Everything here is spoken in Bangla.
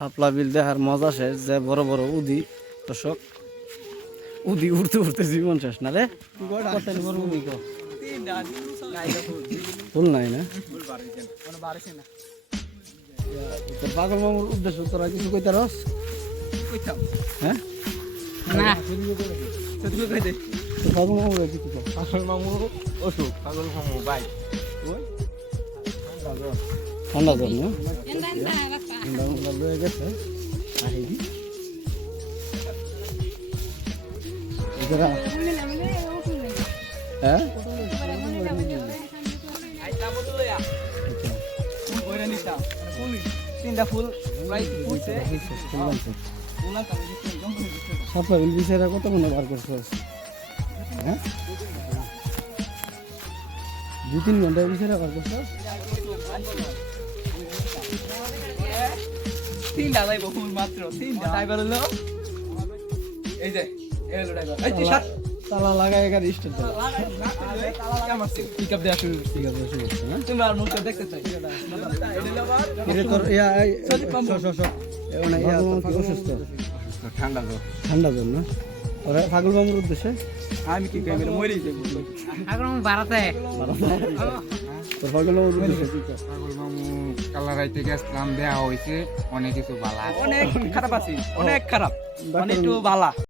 শাপলা বিল দেখার মজা শেষ, যে বড় বড় উদি দর্শক, উদি উড়তে উড়তে জীবন শেষ না রে। বড় উদি ফুল নাই না, তোর পাগল মামুর উদ্দেশ্য তোরা কিছু কইতে রস? হ্যাঁ পাগল মামু কিছু কর। পাগল মামু অসুখ, পাগল মামু বাই ঠান্ডা জল না ঠান্ডা লয়ে গেছে। হ্যাঁ শাপলা বিল বিষয়টা কত মনে বার করছো? হ্যাঁ 2-3 ঘন্টার বিষয়টা বার করছো? তিনটা যাইব ফুল মাত্র, তিনটা ড্রাইভার হলো এই যে এলো ড্রাইভার এই যে সাত তালা লাগায় এখানে স্টার্ট দাও। কেমন পিকআপ দেয়া শুরু ঠিক আছে শুরু করছে না? তুমি আর মুখটা দেখতে চাই এটা তোর ইয়া অসুস্থ ঠান্ডা তো ঠান্ডা জল না? ওরা পাগল মামুর উদ্দেশ্যে আমি কি কই মেরে মরেই যাবো তোর পাগল মামুর উদ্দেশ্যে কি কর? পাগল মামু কালারাইতে গেছিলাম, দেয়া হয়েছে অনেক কিছু বালা অনেক খারাপ আছি, অনেক খারাপ, মানে একটু বালা।